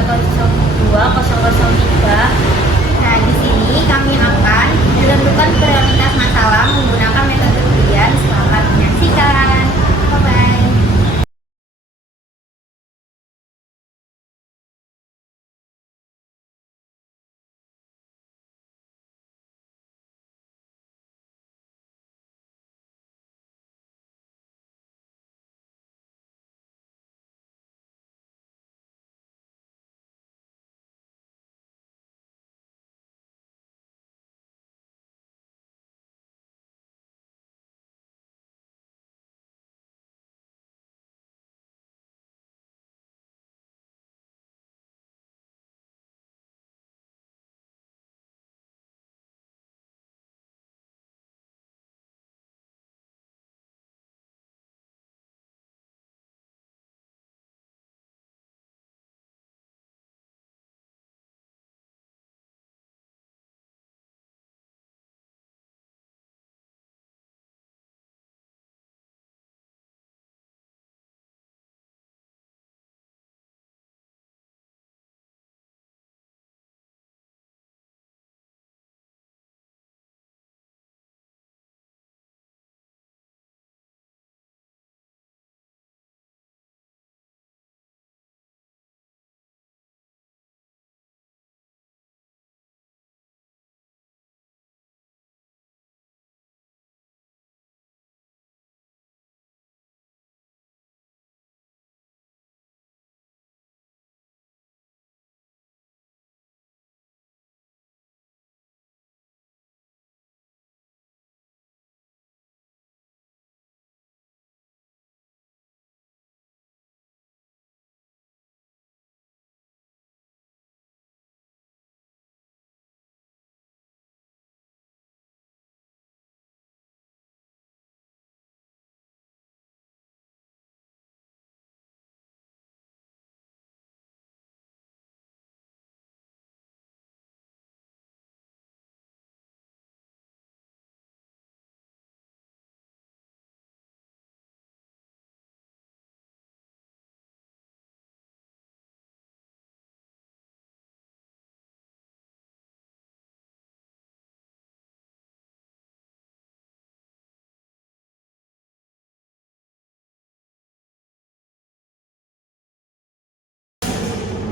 302.003. Nah, di sini kami akan menentukan prioritas masalah menggunakan metode ujian. Selamat menyaksikan. Bye-bye.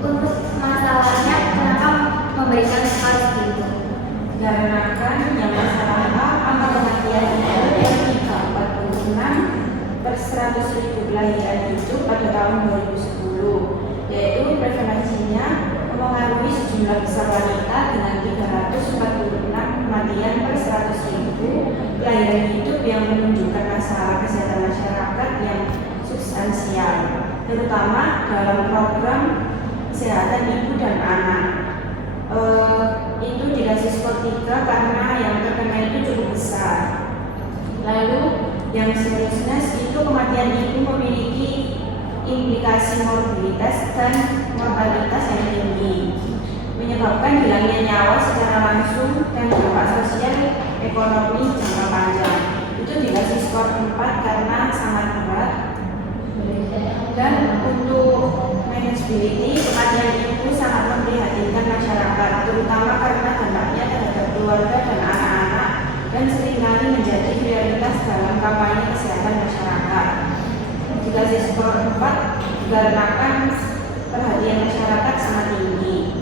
Untuk masalahnya, kenapa memberikan skor segitu? Dikarenakan yang masalah A, angka kematian yang 346/100.000 kelahiran hidup pada tahun 2010, yaitu prevalensinya memengaruhi sejumlah besar wanita dengan 346 kematian per 100.000 kelahiran hidup yang menunjukkan masalah kesehatan masyarakat yang substansial, terutama dalam program kesehatan ibu dan anak. Itu dikasih skor 3 karena yang terkena itu cukup besar. Lalu yang seterusnya itu kematian ibu memiliki implikasi morbiditas dan mortalitas yang tinggi, menyebabkan hilangnya nyawa secara langsung dan dampak sosial ekonomi jangka panjang. Itu dikasih skor 4 karena sangat berat. Dan untuk manageability, kematian ibu sangat memprihatinkan masyarakat, terutama karena dampaknya terhadap keluarga dan anak-anak, dan seringkali menjadi prioritas dalam kampanye kesehatan masyarakat. Dikasih skor 4 dikarenakan perhatian masyarakat sangat tinggi.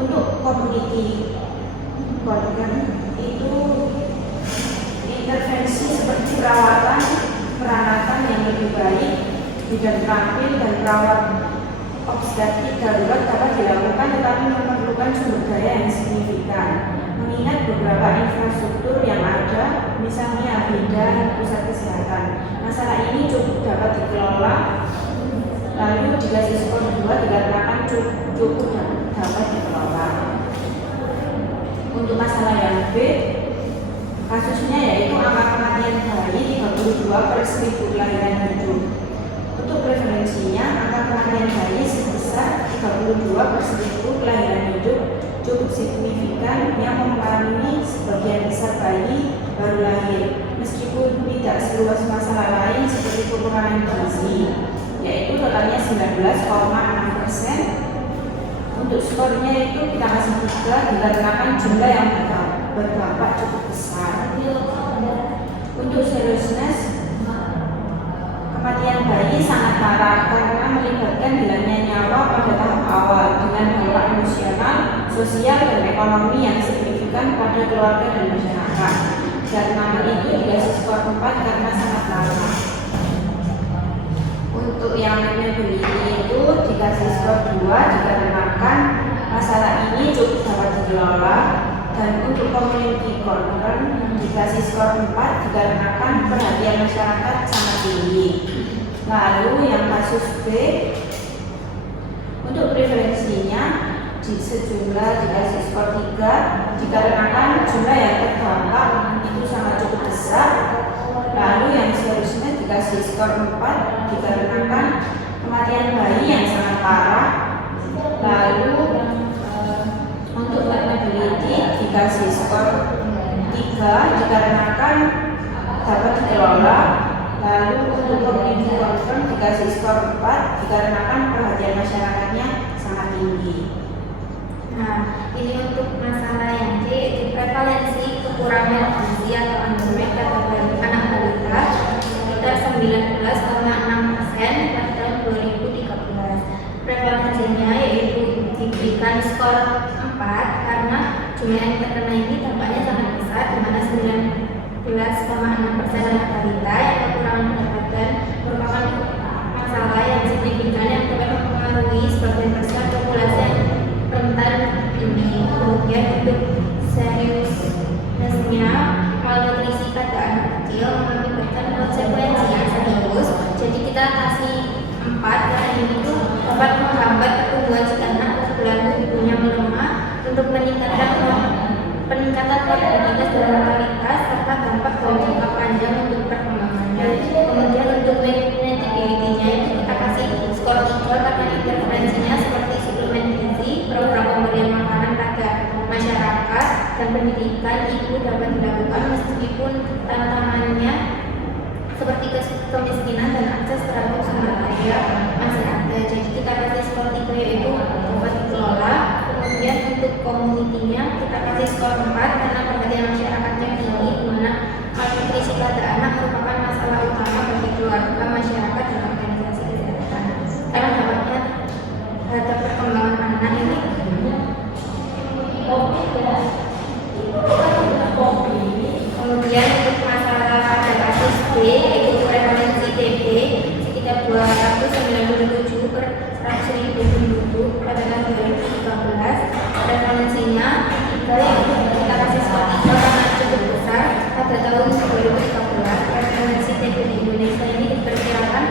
Untuk community concern itu intervensi seperti perawatan, perawatan yang lebih baik, bidan terampil dan perawat obstetrik darurat dapat dilakukan, tetapi memerlukan sumber daya yang signifikan. Mengingat beberapa infrastruktur yang ada, misalnya bidan, pusat kesehatan, masalah ini cukup dapat dikelola. Lalu dikasih skor 2 dikarenakan cukup dapat dikelola. Untuk masalah yang B, kasusnya yaitu angka kematian bayi 32/1000 kelahiran hidup. Untuk prevalensinya, angka kematian bayi sebesar 32/1000 kelahiran hidup cukup signifikan yang mempengaruhi sebagian besar bayi baru lahir, meskipun tidak seluas masalah lain seperti kekurangan gizi, yaitu totalnya 19,6%. Untuk skornya itu kita kasih 3 dikarenakan jumlah yang berdampak cukup besar. Untuk seriousness, kematian bayi sangat parah karena melibatkan hilangnya nyawa pada tahap awal dengan dampak emosional, sosial, dan ekonomi yang signifikan pada keluarga dan masyarakat. Dan nama itu dikasih skor 4 karena sangat lama. Untuk yang manageability itu dikasih skor 2 dikarenakan masalah ini cukup dapat dikelola. Dan untuk community concern dikasih skor 4 dikarenakan perhatian masyarakat sangat tinggi. Lalu yang kasus B, untuk preferensinya di sejumlah dikasih skor 3 dikarenakan jumlah yang terdampak itu sangat cukup besar. Lalu yang seharusnya dikasih skor 4 dikarenakan kematian bayi yang sangat parah. Lalu untuk vulnerability dikasih skor 3 dikarenakan dapat dikelola. Lalu untuk community concern dikasih skor 4 dikarenakan perhatian masyarakatnya sangat tinggi. Nah, ini untuk masalah yang C, yaitu prevalensi kekurangan gizi atau anemia pada anak balita sekitar 19,6% pada tahun 2013. Prevalensinya yaitu diberikan skor 4 karena jumlah yang terkena ini tampaknya sangat besar, di mana 19,6% anak balita yang kekurangan pendapatan merupakan masalah yang signifikan yang dapat mempengaruhi sebagian besar populasi yang rentan ini. Kemudian untuk seriusnya, malnutrisi pada anak kecil mengakibatkan konsekuensi yang serius. Jadi kita kasih 4 karena ini tuh dapat menghambat pertumbuhan si anak kebutuhan tubuhnya melemah untuk meningkatkan peningkatan produktivitas dan mortalitas serta dampak dalam jangka panjang untuk perkembangannya. Kemudian untuk manageability-nya itu kita kasih skor 3 karena intervensinya seperti suplemen gizi, program pemberian makanan pada masyarakat, dan pendidikan ibu dapat dilakukan meskipun tantangannya seperti kemiskinan dan akses terhadap sumber daya masih ada. Jadi kita kasih skor 3 yaitu dapat dikelola. Kemudian untuk komunitinya kita kasih skor 4 karena perhatian masyarakatnya tinggi, di mana malnutrisi pada anak merupakan masalah utama bagi keluarga, masyarakat, dan organisasi kesehatan. Karena dampaknya terhadap perkembangan anak ini kemudian untuk masalah pada kasus B yaitu prevalensi TB sekitar 297 per 100.000 penduduk pada tahun 2013. Prevalensinya 3 yaitu kita kasih skor 3 karena cukup besar pada tahun 2013. Prevalensi TB di Indonesia ini diperkirakan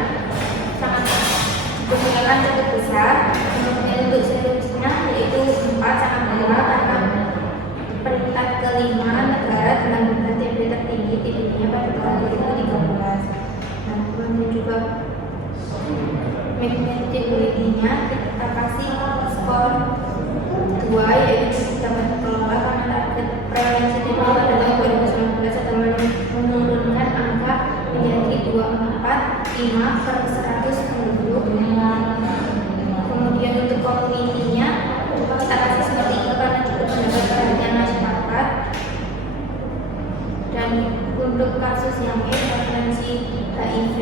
cukup besar. Kemudian untuk seriusnya yaitu 4 sangat murah karena peringkat kelima negara dengan jumlah TB tertinggi di dunia pada tahun 2013. Nah, kemudian juga manageability-nya kita kasih skor 2 yaitu dapat dikelola karena target prevalensi TB pada tahun 2019 sedang menurunkan angka menjadi 245 per 100 penduduk. Kemudian untuk komunitinya kita kasih skor 3 karena cukup mendapat perhatian masyarakat. Dan untuk kasus yang E, prevalensi HIV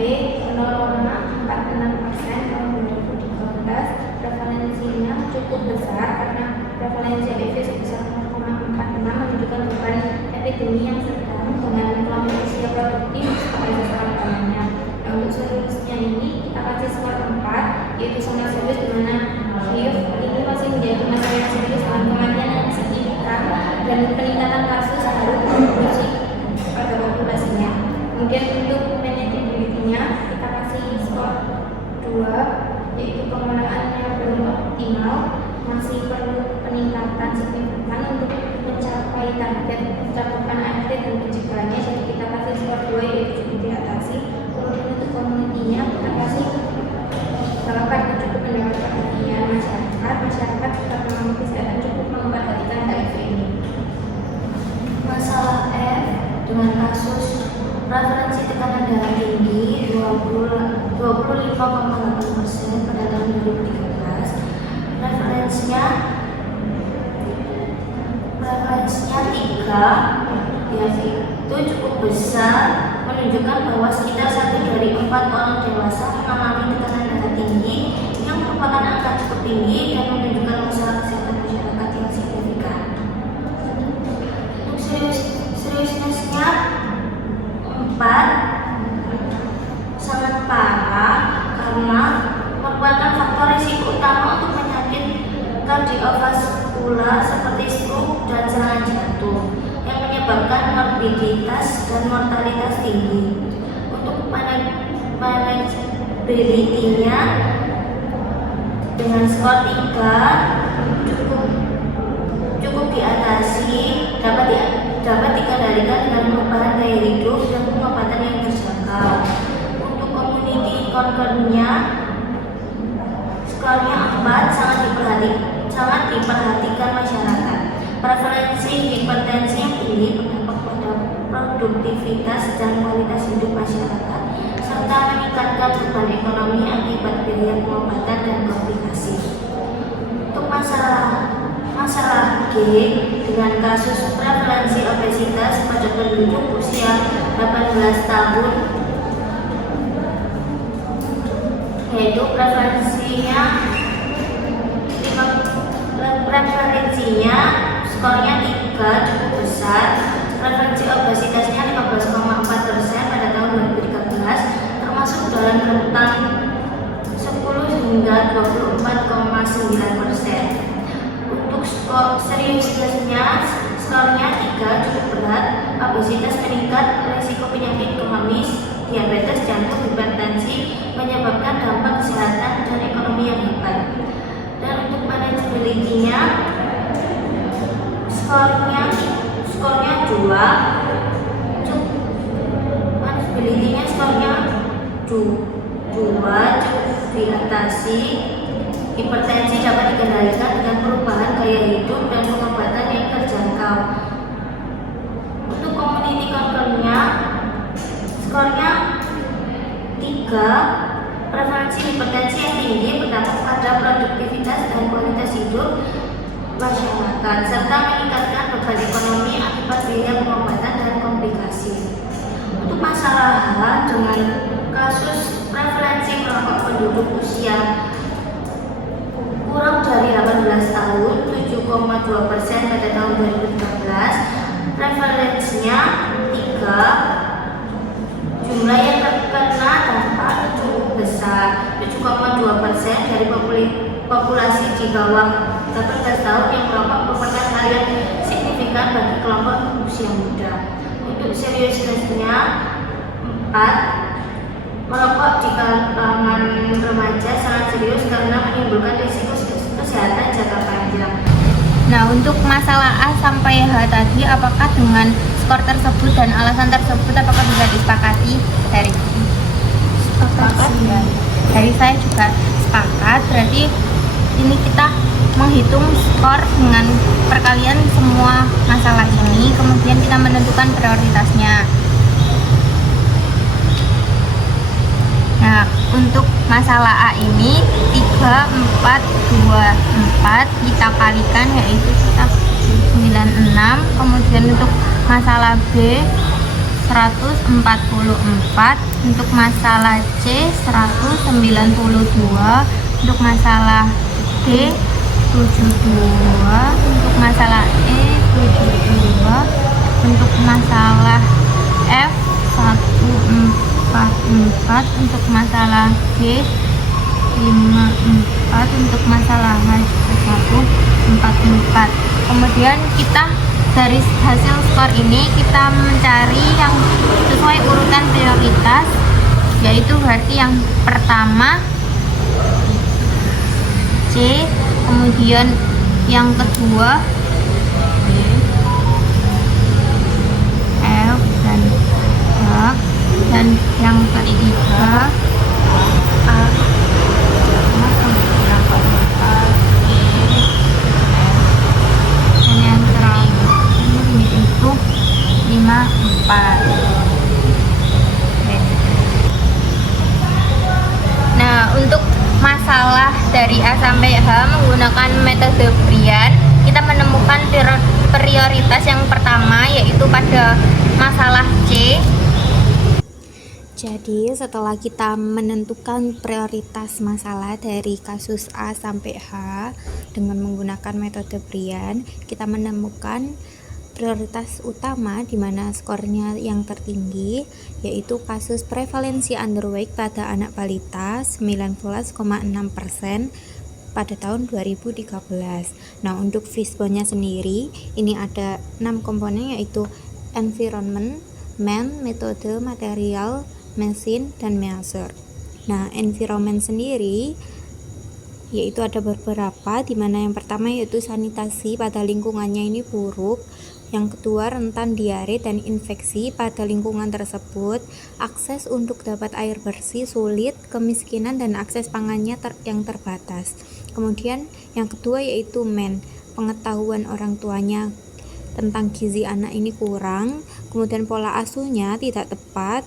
0,46% tahun 2013. Prevalensinya cukup besar karena prevalensi HIV sebesar 0,46 menunjukkan beban epidemi yang sedang dengan kelompok usia produktif sebagai sasaran utamanya. Nah, untuk seriusnya ini kita kasih skor 4 yaitu sangat serius, di mana HIV ini masih menjadi masalah yang serius dengan kematian yang signifikan dan peningkatan kasus baru produksi pada populasinya. Kemudian untuk manageability-nya kita kasih skor 2 yaitu penggunaannya belum optimal, masih perlu peningkatan signifikan untuk mencapai target cakupan ART dan pencegahannya. Jadi kita kasih skor 2 yaitu cukup diatasi. Kemudian untuk komunitinya kita kasih karena cukup mendapat perhatian masyarakat tetap memiliki kesehatan cukup memperhatikan HIV ini. Masalah F dengan kasus prevalensi tekanan darah tinggi 25,8% pada tahun 2013. prevalensinya 3, yaitu cukup besar, menunjukkan bahwa sekitar 1 dari 4 orang dewasa mengalami tekanan darah tinggi yang merupakan angka cukup tinggi dan menunjukkan masalah kesehatan masyarakat yang signifikan. Untuk seriusnessnya 4, sangat parah karena merupakan faktor risiko utama untuk penyakit kardiovaskular seperti stroke dan serangan jantung yang menyebabkan morbiditas dan mortalitas tinggi. Untuk manageability-nya dengan skor 3 cukup diatasi, dapat dikendalikan dengan perubahan gaya hidup dan pengobatan yang terjangkau. Untuk community concern-nya skornya 4, sangat diperhatikan masyarakat. Prevalensi hipertensi yang tinggi berdampak pada produktivitas dan kualitas hidup masyarakat, serta meningkatkan beban ekonomi akibat biaya pengobatan dan komplikasi. Untuk masalah G, dengan kasus prevalensi obesitas pada penduduk usia 18 tahun, yaitu prevalensinya skornya 3, cukup besar. Prevalensi obesitasnya 15,4% pada tahun 2013, termasuk dalam rentang 10 hingga 24,9%. Untuk seriusnessnya skornya 3, cukup berat. Obesitas meningkat risiko penyakit kronis, diabetes, jantung, hipertensi, menyebabkan dampak kesehatan dan ekonomi yang hebat. Dan untuk manageability-nya skornya 2, manageability-nya skornya 2, cukup diatasi. Hipertensi dapat dikendalikan dengan perubahan gaya hidup dan pengobatan yang terjangkau. Untuk community concern-nya skornya 3, prevalensi hipertensi yang tinggi berdampak pada produktivitas dan kualitas hidup masyarakat, serta meningkatkan beban ekonomi akibat biaya pengobatan dan komplikasi. Untuk masalah H, dengan kasus prevalensi merokok penduduk usia kurang dari 18 tahun, 7,2% pada tahun 2013, prevalensinya 3, jumlah yang terkena dampak cukup besar, 7,2% dari populasi di bawah 18 tahun yang merokok merupakan hal yang signifikan bagi kelompok usia muda. Untuk seriusnessnya 4, merokok di kalangan remaja sangat serius karena menimbulkan risiko kesehatan jangka panjang. Nah, untuk masalah A sampai H tadi, apakah dengan skor tersebut dan alasan tersebut apakah bisa disepakati dari Sepakat ya. Dari saya juga sepakat. Berarti ini kita menghitung skor dengan perkalian semua masalah ini, kemudian kita menentukan prioritasnya. Nah, untuk masalah A ini 3, 4, 2, 4 kita kalikan, yaitu kita 96. Kemudian untuk masalah B 144, untuk masalah C 192, untuk masalah D 72, untuk masalah E 72, untuk masalah F 144, untuk masalah G 54, untuk masalah H 144. Kemudian kita dari hasil skor ini kita mencari yang sesuai urutan prioritas, yaitu berarti yang pertama C, kemudian yang kedua F dan H, dan yang ketiga A, dan yang terakhir itu 54. Nah, untuk masalah dari A sampai H menggunakan metode Brian, kita menemukan prioritas yang pertama yaitu pada masalah C. Jadi setelah kita menentukan prioritas masalah dari kasus A sampai H dengan menggunakan metode Brian, kita menemukan prioritas utama di mana skornya yang tertinggi yaitu kasus prevalensi underweight pada anak balita 19,6% pada tahun 2013. Nah, untuk fishbone-nya sendiri ini ada 6 komponen yaitu environment, man, metode, material, mesin, dan measure. Nah, environment sendiri yaitu ada beberapa, di mana yang pertama yaitu sanitasi pada lingkungannya ini buruk, yang kedua rentan diare dan infeksi pada lingkungan tersebut, akses untuk dapat air bersih sulit, kemiskinan dan akses pangannya yang terbatas. Kemudian yang kedua yaitu men, pengetahuan orang tuanya tentang gizi anak ini kurang, kemudian pola asuhnya tidak tepat,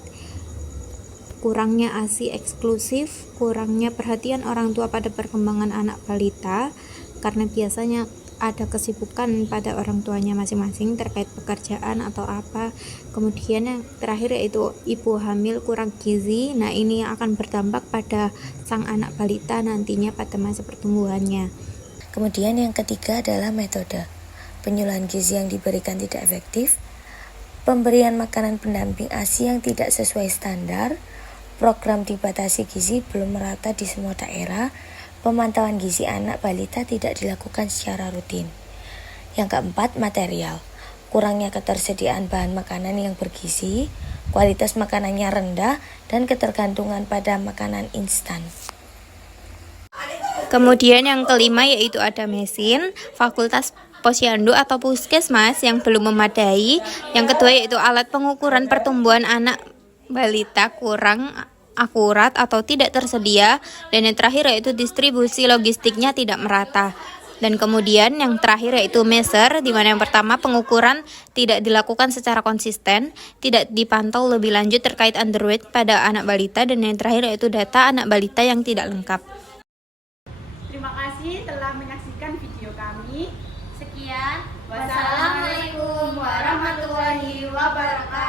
kurangnya ASI eksklusif, kurangnya perhatian orang tua pada perkembangan anak balita karena biasanya ada kesibukan pada orang tuanya masing-masing terkait pekerjaan atau apa. Kemudian yang terakhir yaitu ibu hamil kurang gizi. Nah, ini akan berdampak pada sang anak balita nantinya pada masa pertumbuhannya. Kemudian yang ketiga adalah metode. Penyuluhan gizi yang diberikan tidak efektif, pemberian makanan pendamping ASI yang tidak sesuai standar, program dibatasi gizi belum merata di semua daerah, pemantauan gizi anak balita tidak dilakukan secara rutin. Yang keempat, material. Kurangnya ketersediaan bahan makanan yang bergizi, kualitas makanannya rendah, dan ketergantungan pada makanan instan. Kemudian yang kelima yaitu ada mesin, fakultas posyandu atau puskesmas yang belum memadai. Yang kedua yaitu alat pengukuran pertumbuhan anak balita kurang akurat atau tidak tersedia, dan yang terakhir yaitu distribusi logistiknya tidak merata. Dan kemudian yang terakhir yaitu measure, di mana yang pertama pengukuran tidak dilakukan secara konsisten, tidak dipantau lebih lanjut terkait underweight pada anak balita, dan yang terakhir yaitu data anak balita yang tidak lengkap. Terima kasih telah menyaksikan video kami. Sekian. Wassalamualaikum warahmatullahi wabarakatuh.